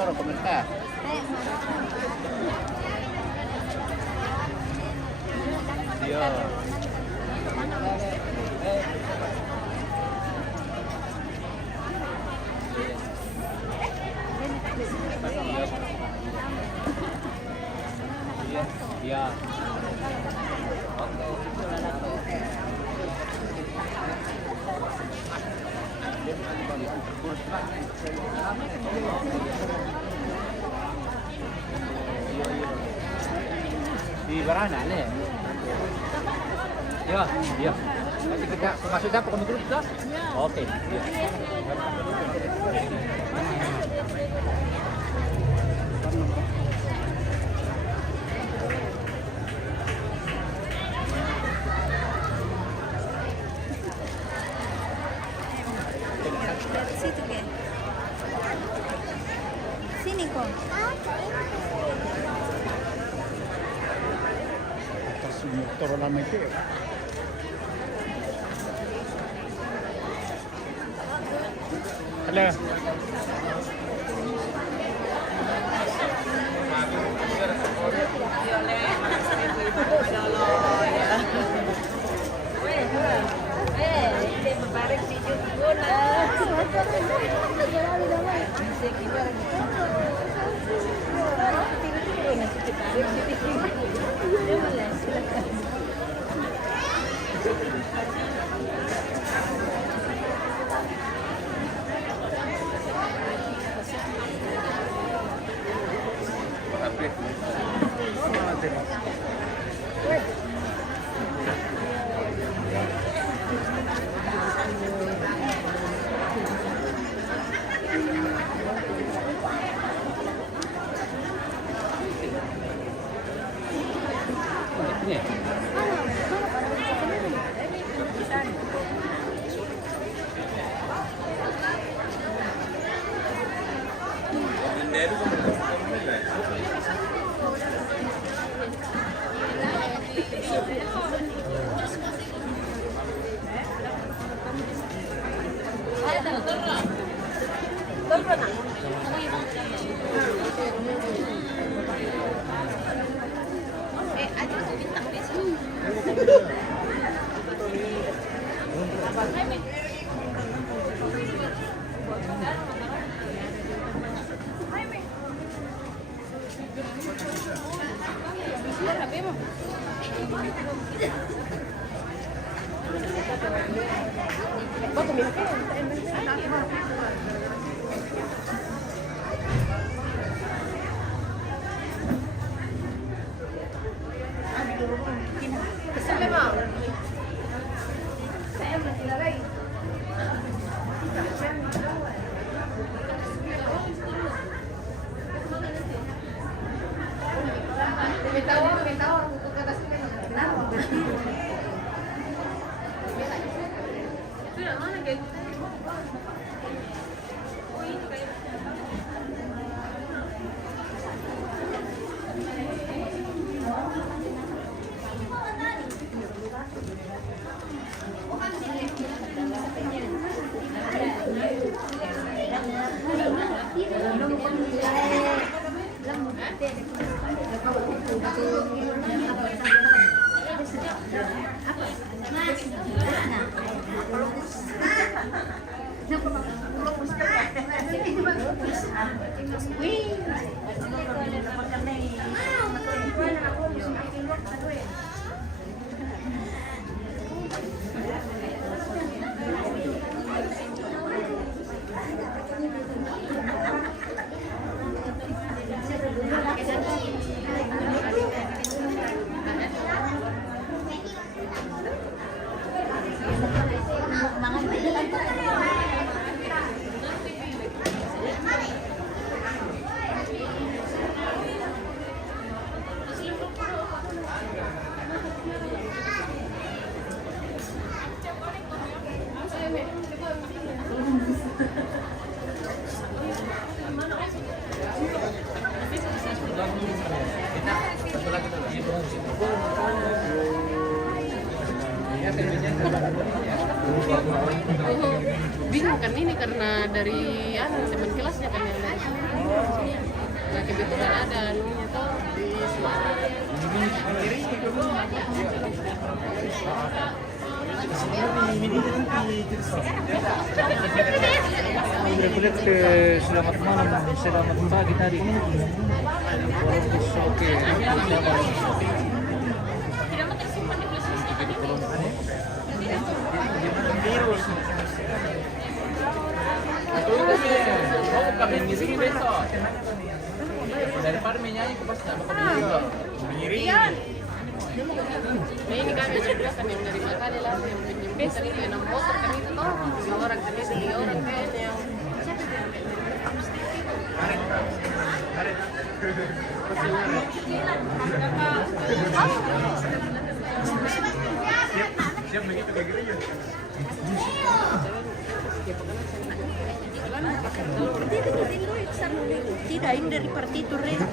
Toro, komentar. Iya. Iya. Di Barana nih. Ya, iya. Nanti kita masuk siapa kamu dulu sudah? Oke. Iya. Dari situ kan? Sini kok. Atas motor lama itu. Halo. Bingung kan ini karena dari teman kelasnya kan yang dari itu kan ada anunya tuh. Kulit ke selamat malam, selamat pagi tadi. Oke. Kami di sini besok. Daripada menyanyi ke pas sama kami. Nah ini kami sudah kan yang dari Makale lah, yang pinjam tadi itu 6 motor kan itu toh, 2 orang kan itu 3 orang kayaknya yang Siap begitu kayak gitu ya. Tidak, ini dari partitur ini.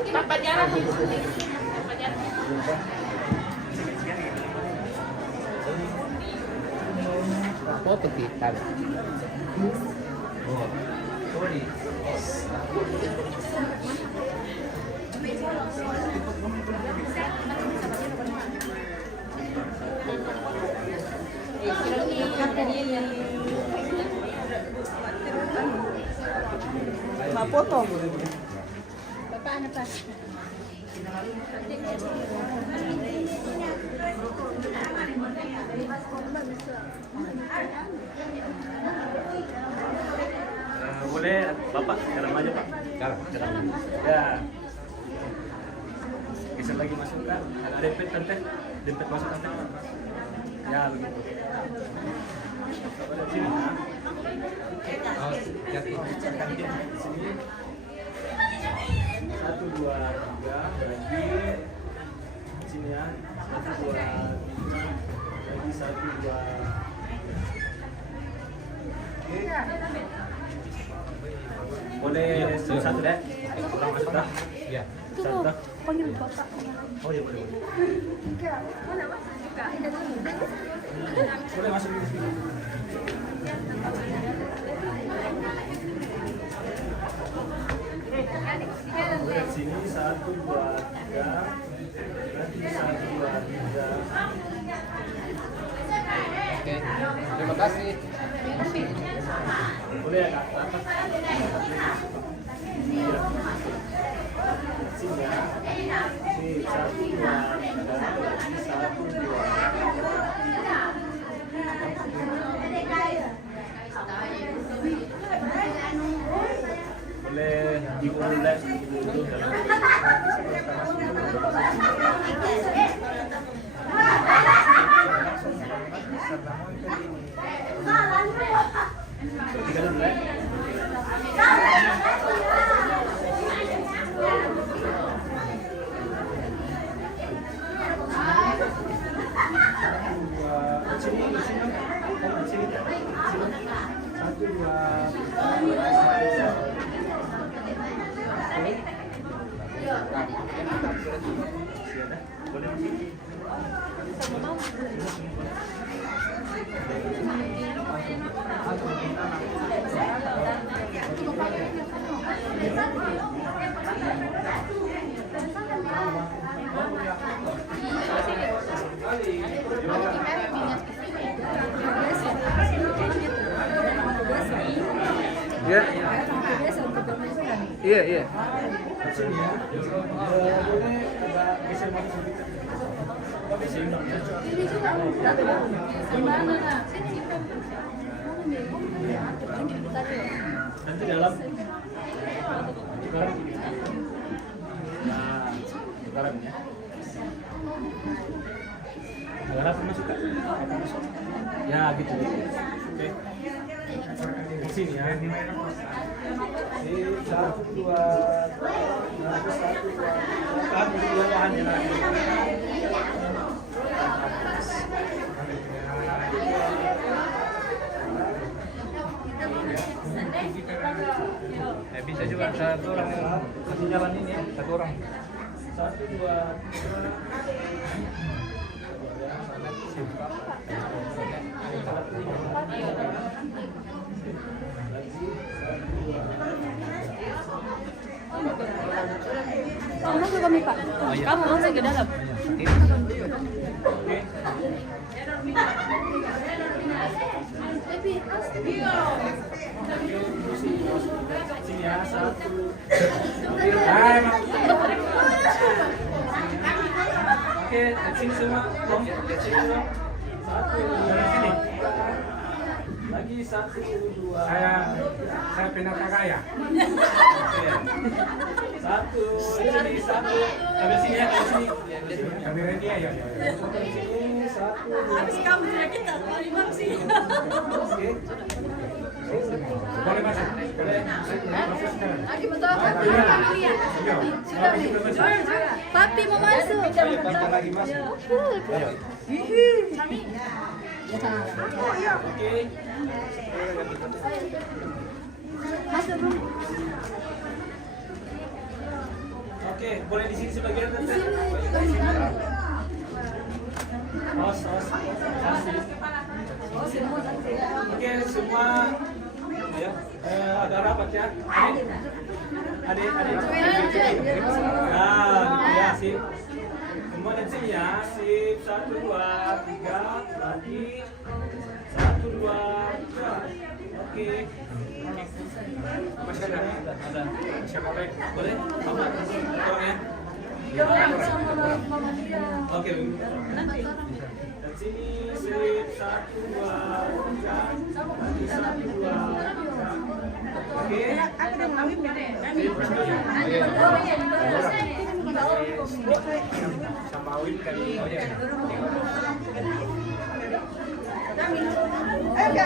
oke, Bapak jalan. Foto kita. Foto. Bapak ano pa? Boleh Bapak sekarang aja Pak. Sekarang. Ya. Bisa lagi masuk Kak. Ada dempet tante. Dempet masuk tante. Ya begitu. Sini. Oh, jadi. Sini. 1, 2, 3 lagi. Sini ya. 1, 2, 3 lagi 1, 2. Boleh satu deh. Pulang masuk dah. Ya. Satu dah. Panggil Bapak. Oh iya boleh. Boleh masuk di sini. Boleh sini 1, 2, 3. Nanti 1, 2, 3. Oke. Terima kasih. Boleh ya Kak? Iya. Sini ya. Sini 1, 2, 3. 1, 2. Boleh diurut les dulu. Tiga dulu ya. Iya. Iya, iya. Nanti dalam. Nah, sekarang ya. Agak masuk Kak. Ya gitu. Oke. Di sini ya. Di 1, 2, 1, 2, bahan ya. Bisa juga satu orang satu jalan ini ya, satu orang. 1, 2, 3. Masuk kami Pak. Kamu masuk ke dalam. Sini ya, 1. Oke, sini semua. Sini semua. 1, dari sini. Lagi 1, 2. Saya penata kaya. 1, sini 1. Sampai sini ya, sampai sini. Kamera dia ya. Sini 1, 2. Habis kamu kita terima sih. Oke. Boleh masuk. Boleh. Lagi betul. Sudah. Papi mau masuk. Bapak lagi masuk. Oke. Masuk dulu. Oke, boleh di sini sebagian tante. Os. Oke, semua ya, agak rapat ya. Adik. Nah, ya sip. Semua di sini ya, sip. 1, 2, 3, lagi. 1, 2, 3. Oke. Masih ada. Siapa boleh? Boleh? Mama, tolong ya. Oke. Dan sini sip 1, 2, 3. Lagi 1, 2, 3. Oke. Sama Awin kali. Oh ya.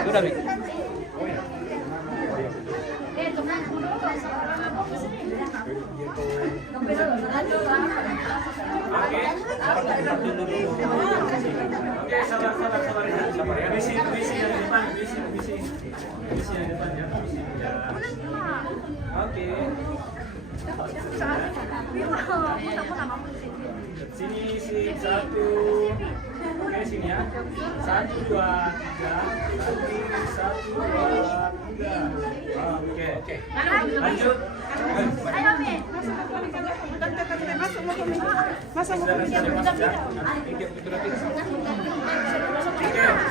Sudah, Bik. Oh ya. Oke, sabar ya. Bisi yang di depan, bisi yang di depan ya. Oke. Sini sip 1. Oke, sini ya. 1, 2, 3. Lagi 1, 2, 3. Oke. Lanjut. Ayo, Mi. Masuk. Oke,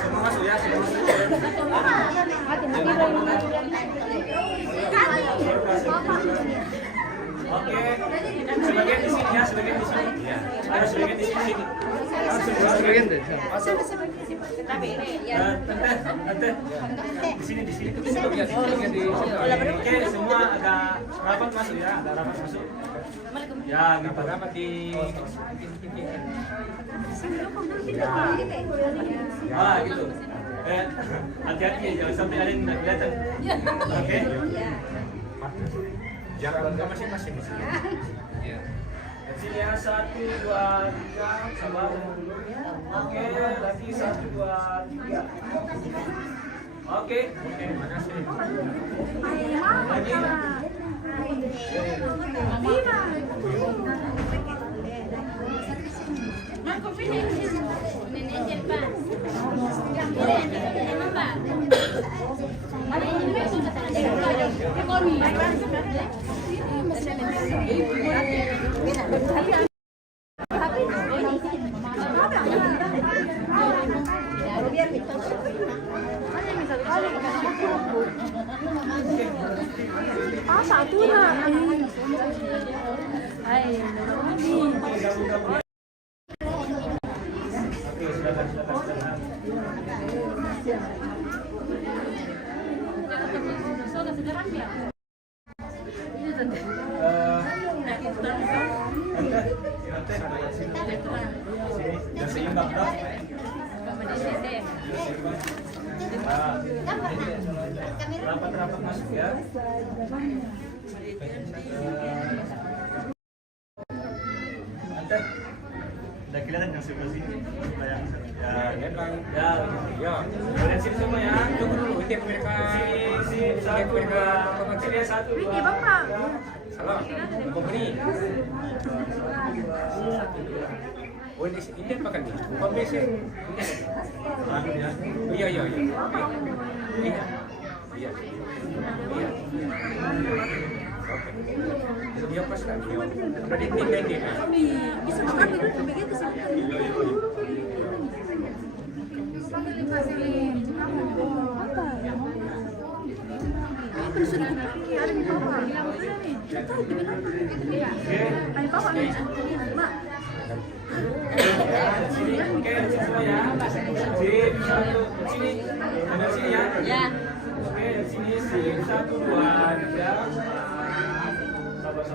semua masuk ya. Oke, sebagian di sini ya, sebagian di sini. Ada sebagian di sini. Sebagian deh. Tante, di sini. Sebagian di sini. Oke, semua agak rapat masuk ya, agak rapat masuk. Ya, gitu. Rapat di Ah, gitu. Hati-hati, jangan sampai ada yang nggak kelihatan. Oke. jalan ke masing-masing. Di sini ya 1, 2, 3. Sabar dulu. Oke, lagi 1, 2, 3. Oke, makasih. Lagi. Satu lah. Oke, silakan. Sini, seimbang, Rapat-rapat masuk ya. Nanti udah kelihatan yang sebelah sini. Ya. Kalian sini semua ya. Tunggu dulu, itu mereka. Sini, satu, dua. Sini, satu, dua. Ini Bapak. Salah. Pemberi. Oh ini pakai nih. Pemberi. Iya. Iya. Dia pas kan dia. Berarti ini. Bisa makan dulu begitu sih. Apa? Terus sudah dipakai ada di Papa. Tidak tahu di mana. Ada Papa nih. Mak. Oke, semuanya. Sip, satu, sini. Benar sini ya. Ya. Oke, sini sip, 1, 2, 3. Sabar.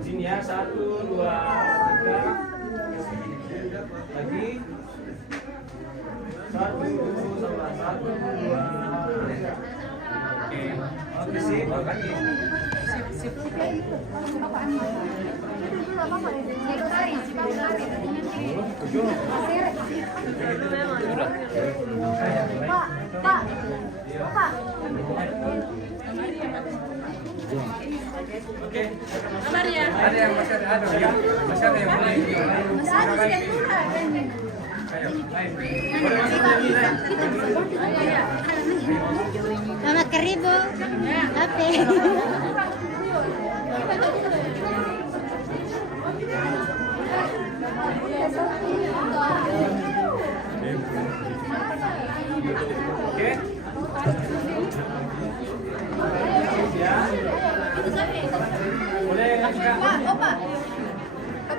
Sini ya, 1, 2, 3. Lagi. 1, 2. Oke, sip. Lagi. Sip. Pak. Oke. Kabar ya? Ada yang masih ada ya? Masih ada yang mulai. Masih ada sih kan. Mama keribu. Apa? Oke. Ya. Boleh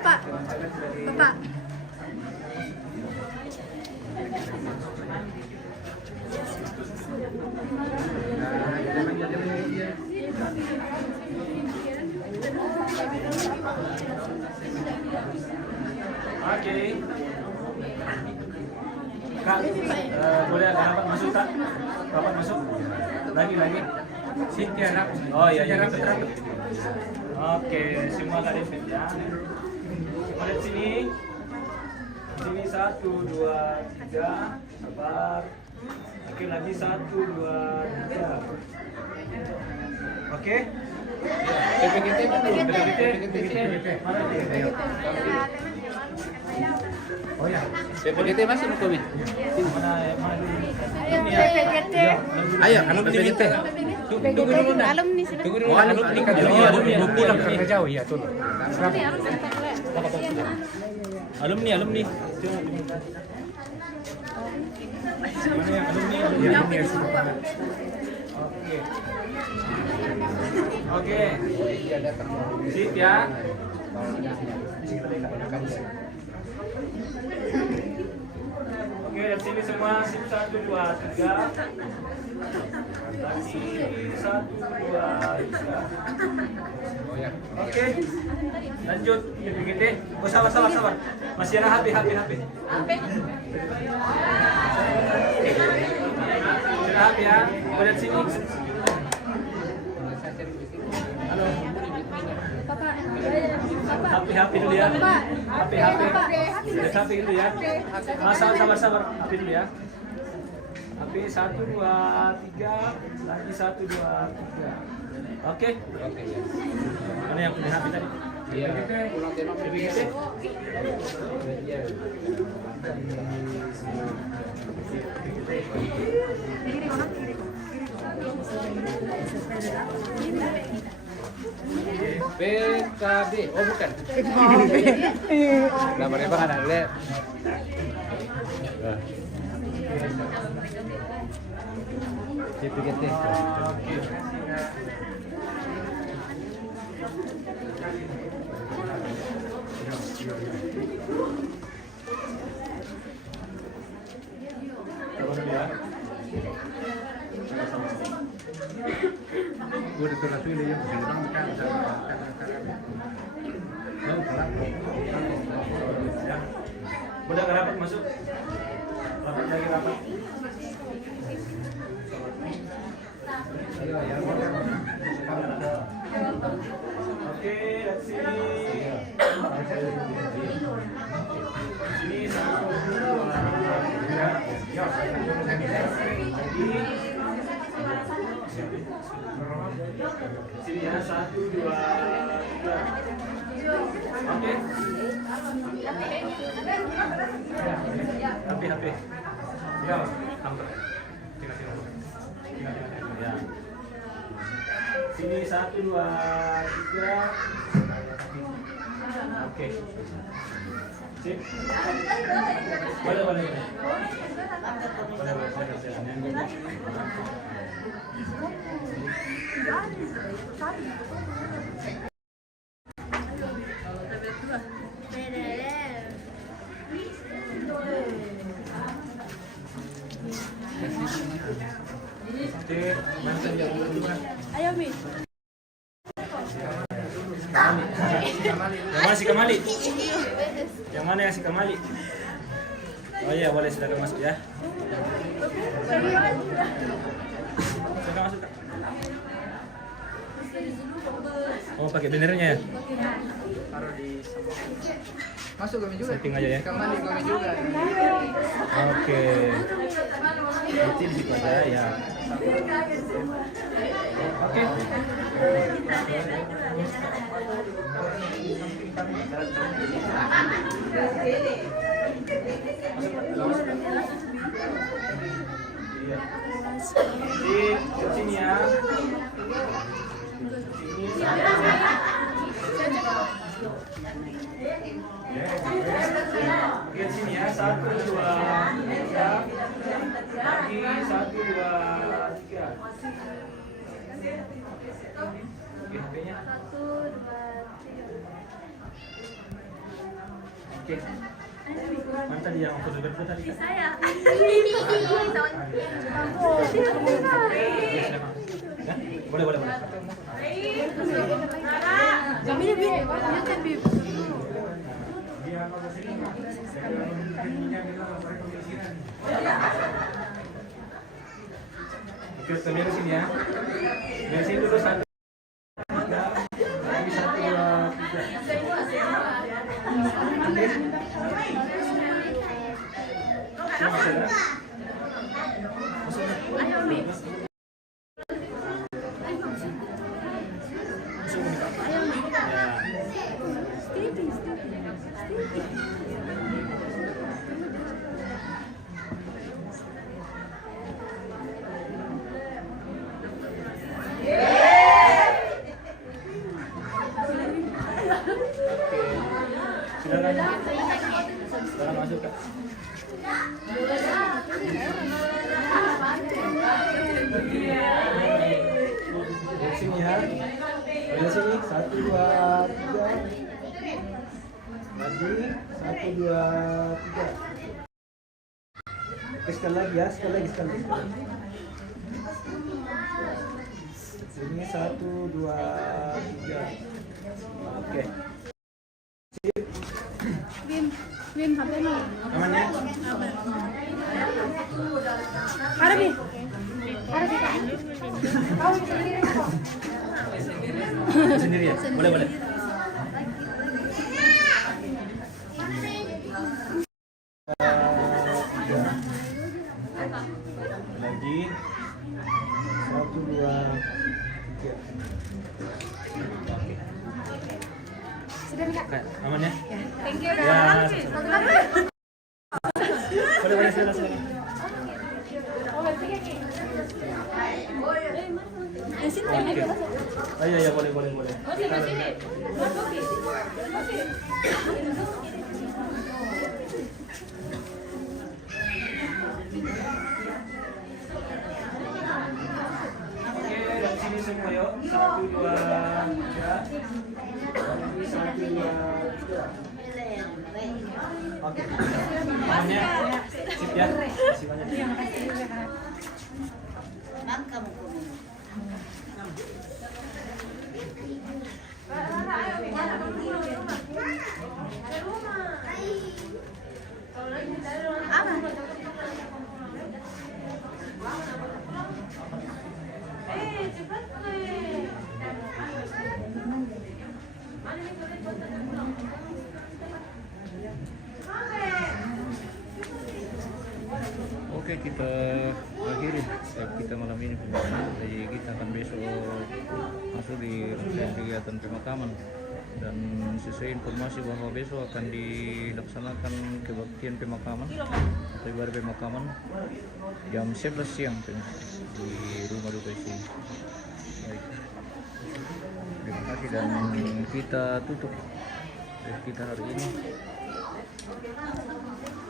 Kak. Bapak. Oke. Kak, boleh ada rapat masuk Kak? Rapat masuk? Lagi. Sintia nak. Oh iya, rapat. Oke, semua Kak David ya. Lihat sini. Sini 1, 2, 3. Sabar. Oke, lagi 1, 2, 3. Oke. PPGT mana? Mana dia? Oh ya. PPGT masih mau komen? Mana dulu? Ayo, anu PPGT. Tunggu dulu nak. Alumni sudah. Tunggu dulu. Alumni kan mau pulang karena jauh ya tuh. Alumni. Mana yang alumni? Oke. Sip ya. Oke, dari sini semua sip 1, 2, 3. Lagi 1, 2, 3. Oke. Lanjut PPGT. Oh, sabar. Masih ada HP. Sudah HP ya. Lihat sini. Halo. HP dulu ya. HP. Lihat HP dulu ya. Sabar. HP dulu ya. HP 1, 2, 3. Lagi 1, 2, 3. Oke. Mana yang punya HP tadi? Iya. PPGT. PKB. Oh bukan. Namanya Bang ada lihat. PPGT. Udah terlatih yang Udah ke rapat masuk. Rapat. Oke, let's see. Sini 1, 2, 3. Sini ya 1, 2, 3. Oke. HP. Ya, hampir. Ya. Sini 1, 2, 3. Oke. Sip. Boleh. Ayo Mi. Yang mana si Kamali? Yang mana yang si Kamali? Oh iya, boleh silakan masuk ya. Silakan masuk. Oh, pakai bannernya ya? Taruh di masuk kami juga. Setting aja ya. Kembali kami juga. Oke. Berarti di situ aja ya. Oke. Di sini ya. Oke, sini ya. 1, 2, 3. Lagi 1, 2, 3. Oke, HP-nya. 1, 2, 3. Oke. Mana tadi yang fotografer tadi? Saya. Ya? Boleh. Bib, lihat Bib. Oke, kita lihat sini ya. Dari sini dulu 1, 3, lagi 1, 2, 3. Ayo Mi. Silakan masuk Kak. Dari sini ya. Dari sini 1, 2, 3. Lagi 1, 2, 3. Oke, sekali lagi ya, sekali lagi. Sini 1, 2, 3. Oke. Bim, HP Mi. Aman ya? Ada Mi. Sendiri ya? Boleh. Lagi 1, 2, 3. Aman ya? Thank you. Ya. Satu lagi. Boleh silakan. Oke. Oh iya boleh. Oke, dari sini semua yuk. 1, 2, 3. 1, 2, 3. Oke. Amannya. Sip ya. Terima kasih banyak. Oke, kita akhirin live kita malam ini. Jadi kita akan besok masuk di rangkaian kegiatan pemakaman, dan sesuai informasi bahwa besok akan dilaksanakan kebaktian pemakaman atau ibadah pemakaman jam 11 siang di rumah duka sini. Baik. Terima kasih, dan kita tutup live kita hari ini.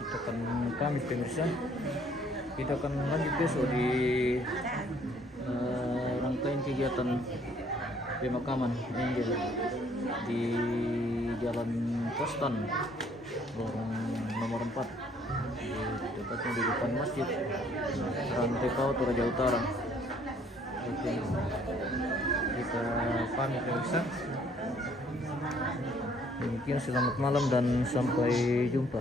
Kita akan pamit pemirsa. Kita akan lanjut besok di rangkaian kegiatan pemakaman Angel di Jalan Postan lorong nomor 4, tepatnya di depan masjid Rantai Kau Toraja Utara. Oke, kita pamit pemirsa. Demikian, selamat malam dan sampai jumpa.